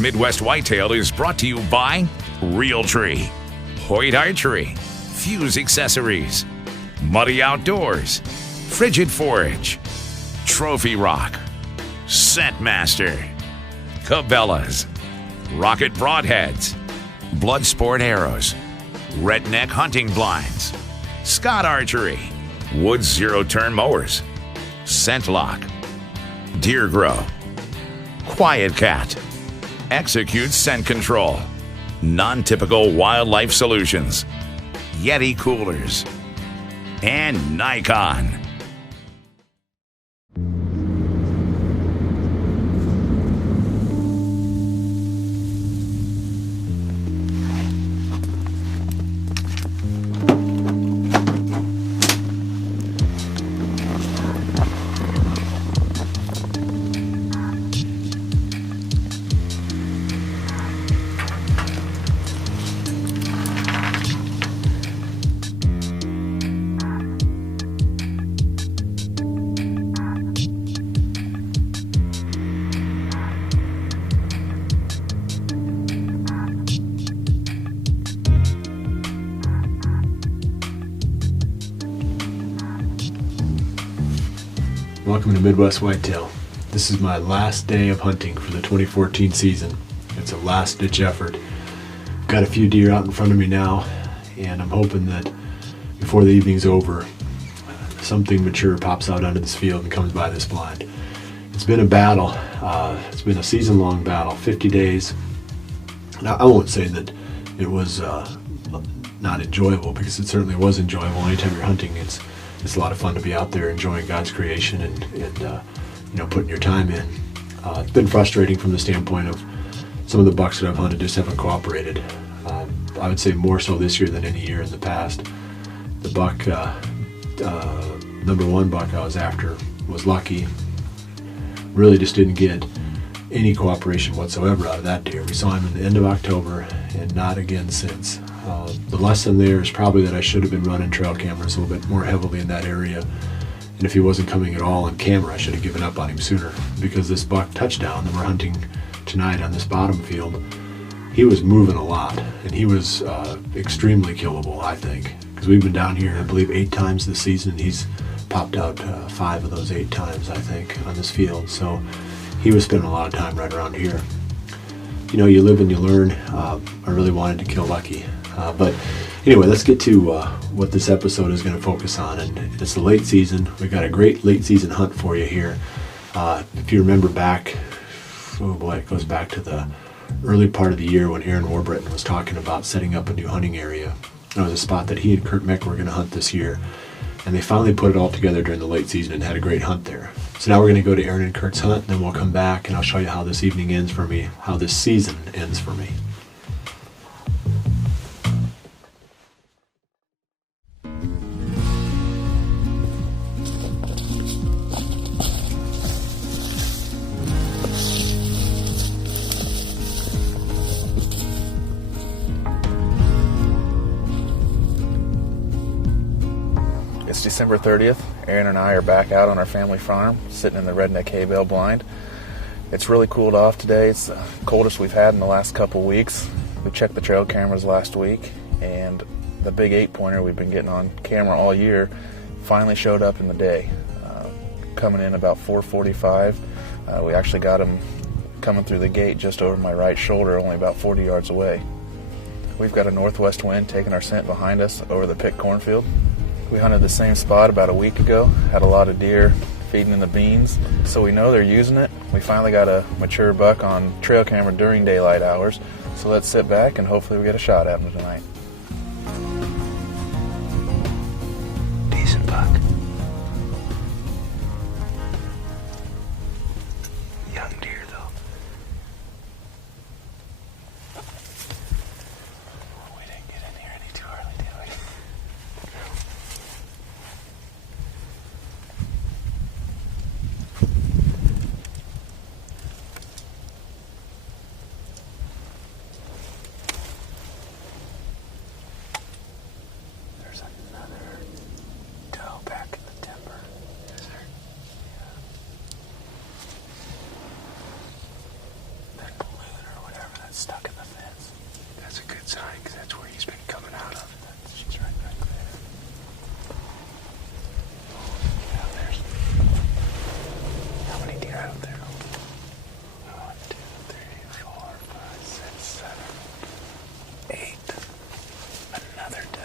Midwest Whitetail is brought to you by Realtree, Hoyt Archery, Fuse Accessories, Muddy Outdoors, Frigid Forage, Trophy Rock, Scentmaster, Cabela's, Rocket Broadheads, Bloodsport Arrows, Redneck Hunting Blinds, Scott Archery, Woods Zero Turn Mowers, Scentlock, Deer Grow, Quiet Cat, Execute Scent Control, Non-Typical Wildlife Solutions, Yeti Coolers, and Nikon. Welcome to Midwest Whitetail. This is my last day of hunting for the 2014 season. It's a last-ditch effort. Got a few deer out in front of me now, and I'm hoping that before the evening's over, something mature pops out onto this field and comes by this blind. It's been a battle. It's been a season-long battle, 50 days. Now, I won't say that it was not enjoyable, because it certainly was enjoyable. Anytime you're hunting, it's a lot of fun to be out there enjoying God's creation and putting your time in. It's been frustrating from the standpoint of some of the bucks that I've hunted just haven't cooperated. I would say more so this year than any year in the past. The buck, number one buck I was after, was lucky. Really just didn't get any cooperation whatsoever out of that deer. We saw him in the end of October and not again since. The lesson there is probably that I should have been running trail cameras a little bit more heavily in that area. And if he wasn't coming at all on camera, I should have given up on him sooner, because this buck touchdown that we're hunting tonight on this bottom field, he was moving a lot, and he was extremely killable, I think, because we've been down here, I believe, 8 times this season, and he's popped out 5 of those 8 times, I think, on this field. So he was spending a lot of time right around here. You know, you live and you learn. I really wanted to kill Lucky. But anyway, let's get to what this episode is going to focus on. And it's the late season. We've got a great late season hunt for you here. If you remember back, oh boy, it goes back to the early part of the year when Aaron Warbritton was talking about setting up a new hunting area. It was a spot that he and Curt Mick were going to hunt this year. And they finally put it all together during the late season and had a great hunt there. So now we're going to go to Aaron and Curt's hunt, then we'll come back and I'll show you how this evening ends for me, how this season ends for me. It's December 30th. Aaron and I are back out on our family farm, sitting in the redneck hay bale blind. It's really cooled off today. It's the coldest we've had in the last couple weeks. We checked the trail cameras last week, and the big 8-pointer we've been getting on camera all year finally showed up in the day. Coming in about 4:45. We actually got him coming through the gate just over my right shoulder, only about 40 yards away. We've got a northwest wind taking our scent behind us over the picked cornfield. We hunted the same spot about a week ago, had a lot of deer feeding in the beans, so we know they're using it. We finally got a mature buck on trail camera during daylight hours, so let's sit back and hopefully we get a shot at him tonight. Decent buck. Young deer though. We didn't get in here any too early, did we? There's another doe back stuck in the fence. That's a good sign, because that's where he's been coming out of. She's right back there. Now there's... How many deer out there? 1, 2, 3, 4, 5, 6, 7, 8. Another doe.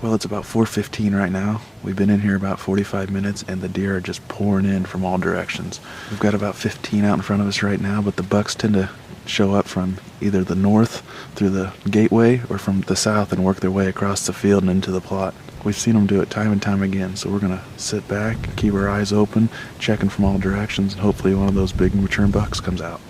Well, it's about 4:15 right now. We've been in here about 45 minutes, and the deer are just pouring in from all directions. We've got about 15 out in front of us right now, but the bucks tend to show up from either the north through the gateway or from the south and work their way across the field and into the plot. We've seen them do it time and time again, so we're going to sit back, keep our eyes open, checking from all directions, and hopefully one of those big mature bucks comes out.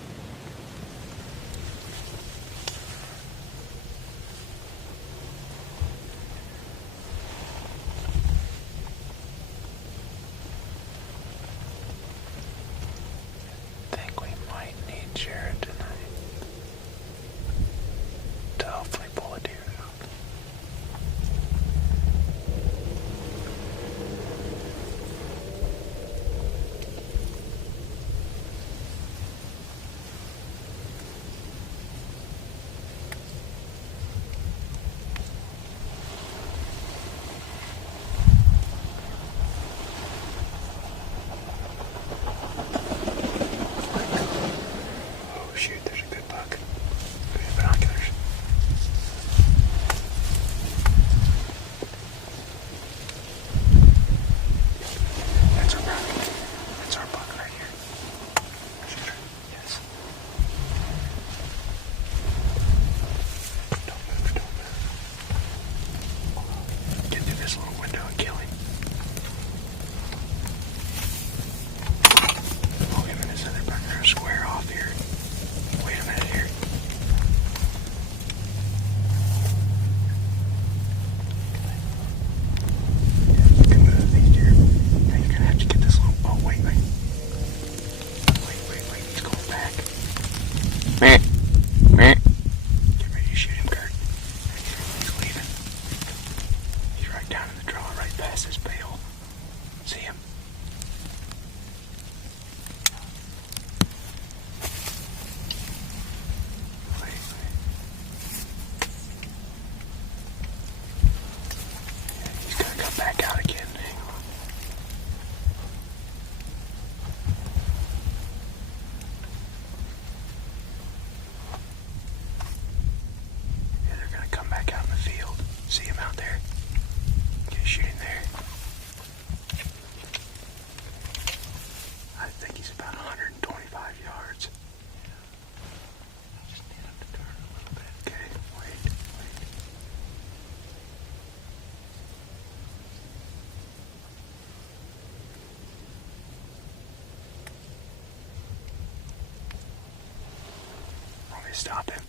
Stop him.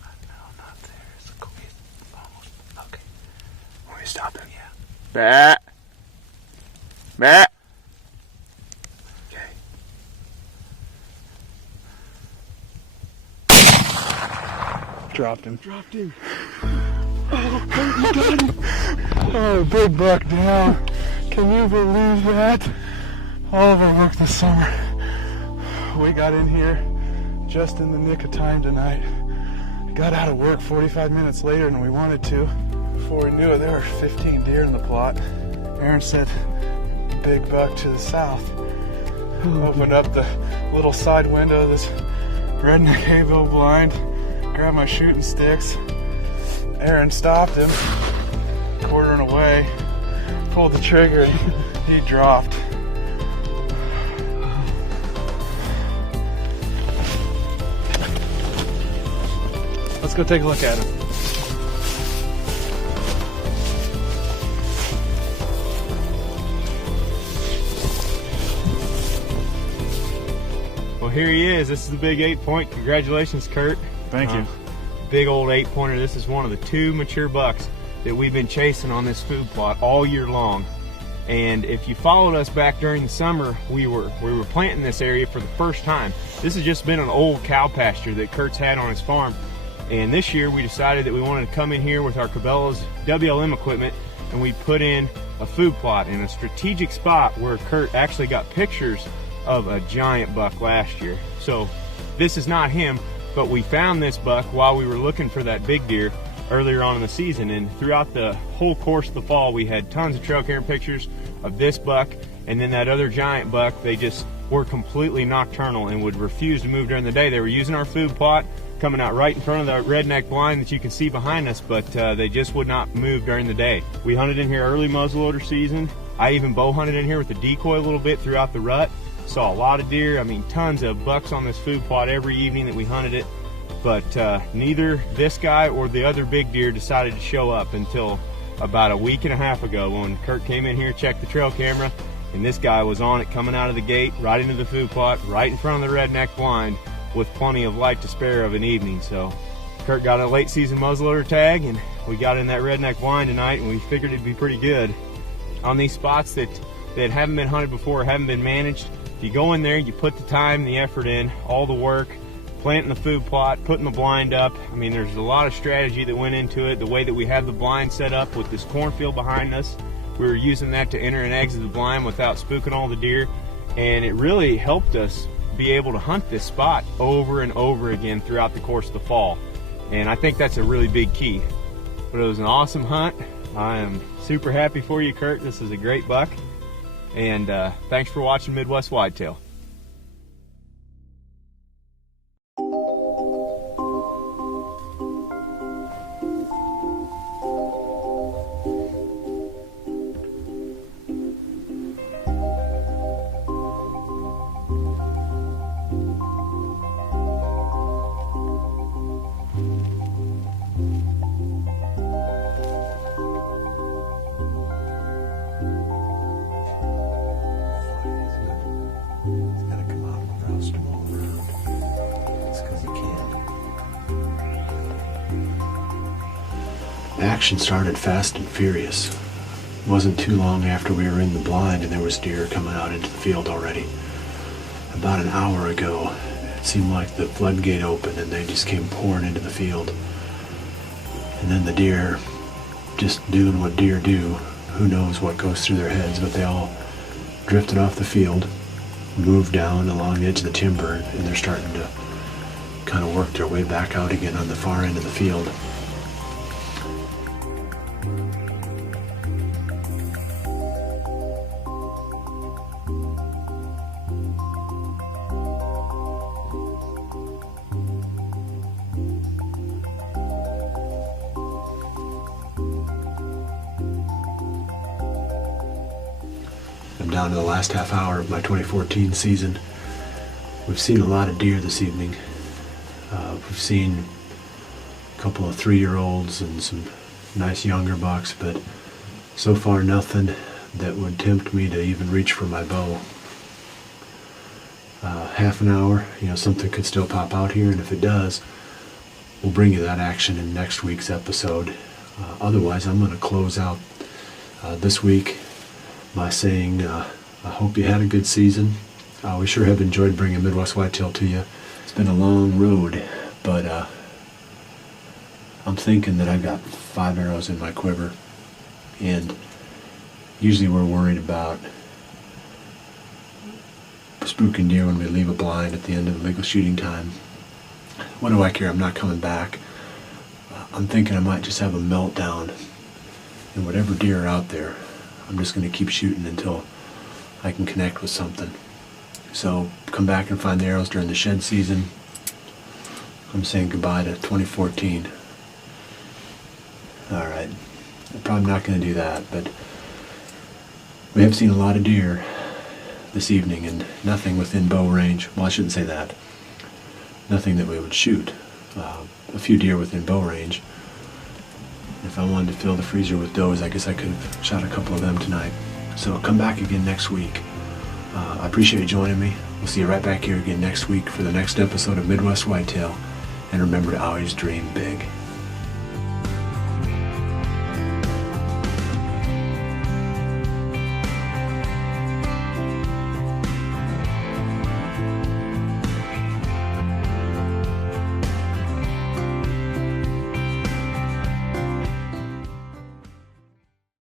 No, not there. It's almost. Okay. Want me to stop him? Yeah. Bat. Bat. Okay. Dropped him. Dropped him. Oh, you got him. Oh, big buck down. Can you believe that? All of our work this summer. We got in here just in the nick of time tonight. Got out of work 45 minutes later than we wanted to. Before we knew it, there were 15 deer in the plot. Aaron said, big buck to the south. Opened up the little side window of this redneck hay-bale blind, grabbed my shooting sticks. Aaron stopped him, quartering away, pulled the trigger, and he dropped. Let's go take a look at him. Well, here he is. This is the big 8-point. Congratulations, Kurt. Thank you. Big old 8-pointer. This is one of the 2 mature bucks that we've been chasing on this food plot all year long. And if you followed us back during the summer, we were planting this area for the first time. This has just been an old cow pasture that Kurt's had on his farm. And this year we decided that we wanted to come in here with our Cabela's WLM equipment, and we put in a food plot in a strategic spot where Kurt actually got pictures of a giant buck last year. So this is not him, but we found this buck while we were looking for that big deer earlier on in the season. And throughout the whole course of the fall, we had tons of trail camera pictures of this buck and then that other giant buck. They just were completely nocturnal and would refuse to move during the day. They were using our food plot, coming out right in front of the redneck blind that you can see behind us, but they just would not move during the day. We hunted in here early muzzleloader season. I even bow hunted in here with the decoy a little bit throughout the rut. Saw a lot of deer. I mean, tons of bucks on this food plot every evening that we hunted it. But neither this guy or the other big deer decided to show up until about a week and a half ago when Curt came in here, checked the trail camera, and this guy was on it coming out of the gate, right into the food plot, right in front of the redneck blind, with plenty of light to spare of an evening. So Curt got a late season muzzleloader tag, and we got in that redneck blind tonight, and we figured it'd be pretty good. On these spots that haven't been hunted before, haven't been managed, if you go in there, you put the time, the effort in, all the work, planting the food plot, putting the blind up. I mean, there's a lot of strategy that went into it. The way that we have the blind set up with this cornfield behind us, we were using that to enter and exit the blind without spooking all the deer, and it really helped us be able to hunt this spot over and over again throughout the course of the fall. And I think that's a really big key. But it was an awesome hunt. I am super happy for you, Curt. This is a great buck. And thanks for watching Midwest Whitetail. Action started fast and furious. It wasn't too long after we were in the blind and there was deer coming out into the field already. About an hour ago, it seemed like the floodgate opened and they just came pouring into the field. And then the deer, just doing what deer do, who knows what goes through their heads, but they all drifted off the field, moved down along the edge of the timber, and they're starting to kind of work their way back out again on the far end of the field. I'm down to the last half hour of my 2014 season. We've seen a lot of deer this evening. We've seen a couple of 3-year-olds and some nice younger bucks, but so far nothing that would tempt me to even reach for my bow. Half an hour, something could still pop out here, and if it does, we'll bring you that action in next week's episode. Otherwise, I'm going to close out this week by saying I hope you had a good season. We sure have enjoyed bringing Midwest Whitetail to you. It's been a long road, but I'm thinking that I've got 5 arrows in my quiver, and usually we're worried about spooking deer when we leave a blind at the end of the legal shooting time. What do I care? I'm not coming back. I'm thinking I might just have a meltdown, and whatever deer are out there, I'm just going to keep shooting until I can connect with something. So come back and find the arrows during the shed season. I'm saying goodbye to 2014. Alright, I'm probably not going to do that, but we have seen a lot of deer this evening and nothing within bow range. Well, I shouldn't say that. Nothing that we would shoot. A few deer within bow range. If I wanted to fill the freezer with does, I guess I could have shot a couple of them tonight. So come back again next week. I appreciate you joining me. We'll see you right back here again next week for the next episode of Midwest Whitetail. And remember to always dream big.